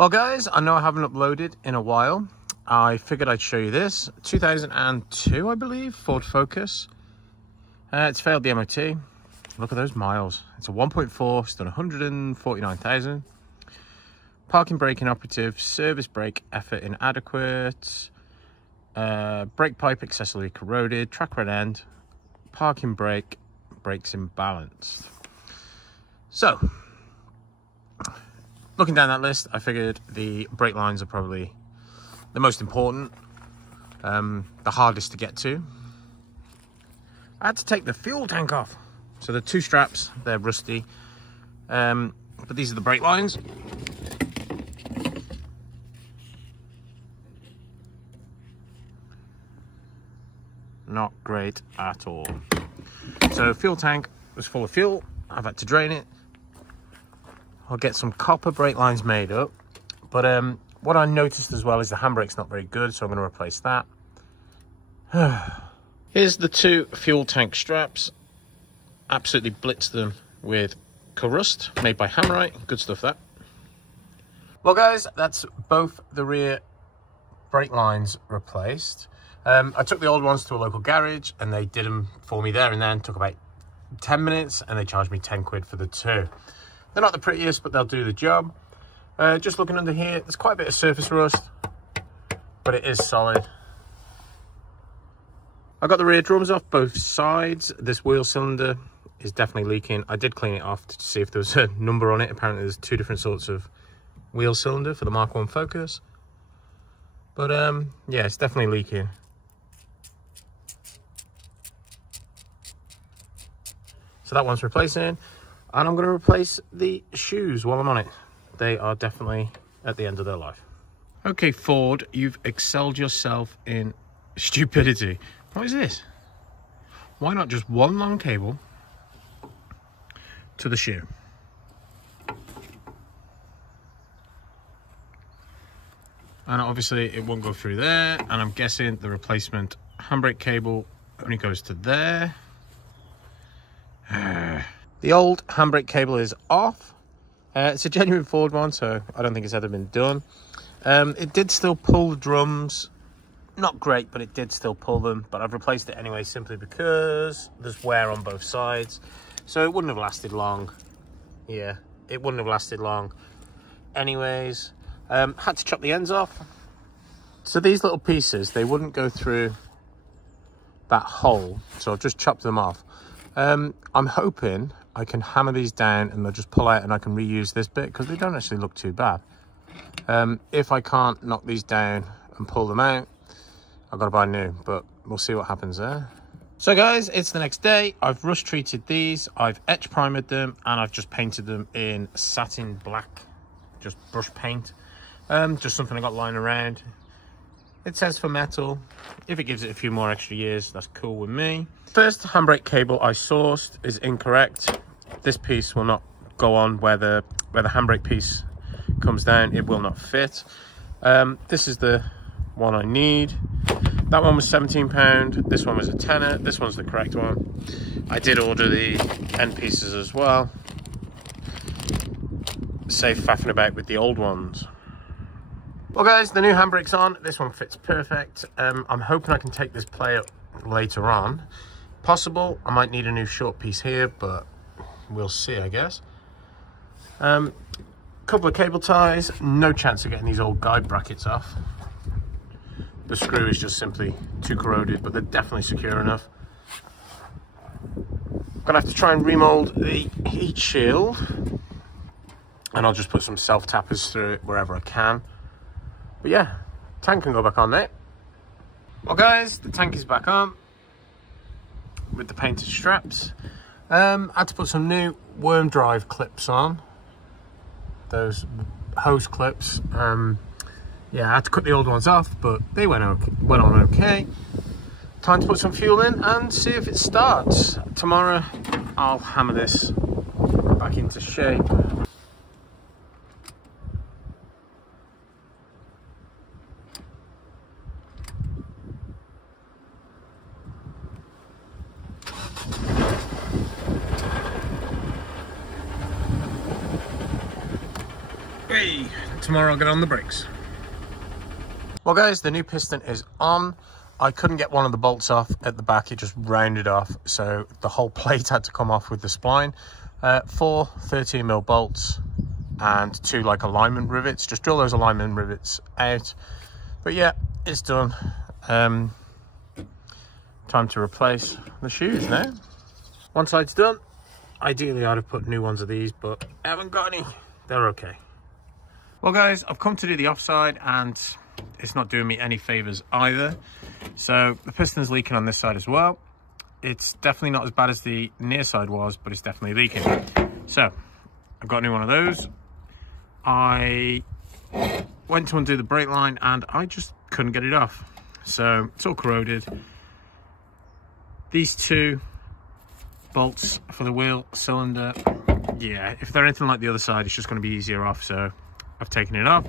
Well guys, I know I haven't uploaded in a while. I figured I'd show you this. 2002, I believe, Ford Focus. It's failed the MOT. Look at those miles. It's a 1.4, it's done 149,000. Parking brake inoperative, service brake effort inadequate, brake pipe excessively corroded, track red end, parking brake, brakes imbalanced. So, looking down that list, I figured the brake lines are probably the most important, the hardest to get to. I had to take the fuel tank off. So the two straps, they're rusty, but these are the brake lines. Not great at all. So fuel tank was full of fuel. I've had to drain it. I'll get some copper brake lines made up. But what I noticed as well is the handbrake's not very good, so I'm going to replace that. Here's the two fuel tank straps. Absolutely blitzed them with Rust made by Hammerite. Good stuff, that. Well guys, that's both the rear brake lines replaced. I took the old ones to a local garage and they did them for me there and then. Took about 10 minutes and they charged me 10 quid for the two. They're not the prettiest, but they'll do the job. Just looking under here, there's quite a bit of surface rust, but it is solid. I got the rear drums off both sides. This wheel cylinder is definitely leaking. I did clean it off to see if there was a number on it. Apparently there's two different sorts of wheel cylinder for the Mark 1 Focus. But yeah, it's definitely leaking. So that one's replacing, and I'm going to replace the shoes while I'm on it. They are definitely at the end of their life. Okay, Ford, you've excelled yourself in stupidity. What is this? Why not just one long cable to the shoe? And obviously it won't go through there, and I'm guessing the replacement handbrake cable only goes to there. The old handbrake cable is off. It's a genuine Ford one, so I don't think it's ever been done. It did still pull the drums. Not great, but it did still pull them. But I've replaced it anyway, simply because there's wear on both sides. So it wouldn't have lasted long. Yeah, it wouldn't have lasted long. Anyways, had to chop the ends off. So these little pieces, they wouldn't go through that hole. So I've just chopped them off. I'm hoping I can hammer these down and they'll just pull out and I can reuse this bit because they don't actually look too bad. If I can't knock these down and pull them out, I've got to buy new, but we'll see what happens there. So guys, it's the next day. I've rust treated these, I've etch primered them, and I've just painted them in satin black, just brush paint. Just something I got lying around. It says for metal. If it gives it a few more extra years, that's cool with me. First handbrake cable I sourced is incorrect. This piece will not go on where the handbrake piece comes down. It will not fit. This is the one I need. That one was £17. This one was a tenner. This one's the correct one. I did order the end pieces as well. Save faffing about with the old ones. Well guys, the new handbrake's on. This one fits perfect. I'm hoping I can take this play up later on. Possible, I might need a new short piece here, but we'll see, I guess. Couple of cable ties. No chance of getting these old guide brackets off. The screw is just simply too corroded, but they're definitely secure enough. I'm gonna have to try and remold the heat shield, and I'll just put some self-tappers through it wherever I can. But yeah, tank can go back on there. Well guys, the tank is back on with the painted straps. I had to put some new worm drive clips on, those hose clips. Yeah, I had to cut the old ones off, but they went on okay. Time to put some fuel in and see if it starts. Tomorrow I'll hammer this back into shape. Hey, tomorrow I'll get on the brakes. Well guys, the new piston is on. I couldn't get one of the bolts off at the back, it just rounded off, so the whole plate had to come off with the spline. 4 13mm bolts and 2 like alignment rivets. Just drill those alignment rivets out. But yeah, it's done. Time to replace the shoes now. One side's done. Ideally I'd have put new ones of these, but I haven't got any. They're okay. Well guys, I've come to do the offside and it's not doing me any favors either. So the piston's leaking on this side as well. It's definitely not as bad as the near side was, but it's definitely leaking. So I've got a new one of those. I went to undo the brake line and I just couldn't get it off. So it's all corroded. These 2 bolts for the wheel cylinder, yeah, if they're anything like the other side, it's just going to be easier off, so I've taken it off.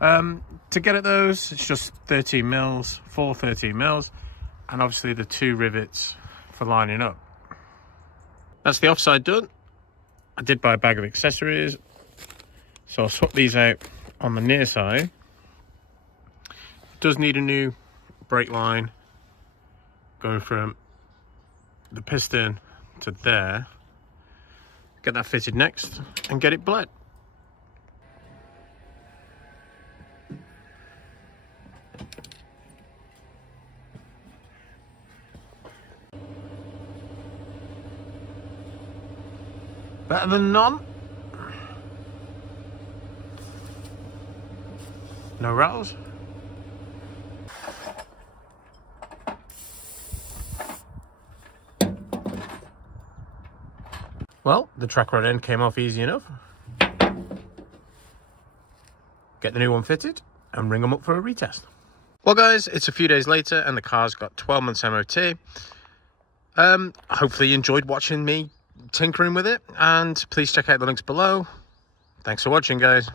To get at those, it's just 13 mils, 4 13 mils, and obviously the 2 rivets for lining up. That's the offside done. I did buy a bag of accessories, so I'll swap these out on the near side. It does need a new brake line going from the piston to there. Get that fitted next and get it bled. Better than none. No rattles. Well, the track rod end came off easy enough. Get the new one fitted and ring them up for a retest. Well guys, it's a few days later and the car's got 12 months MOT. Hopefully you enjoyed watching me tinkering with it, and please check out the links below. Thanks for watching guys.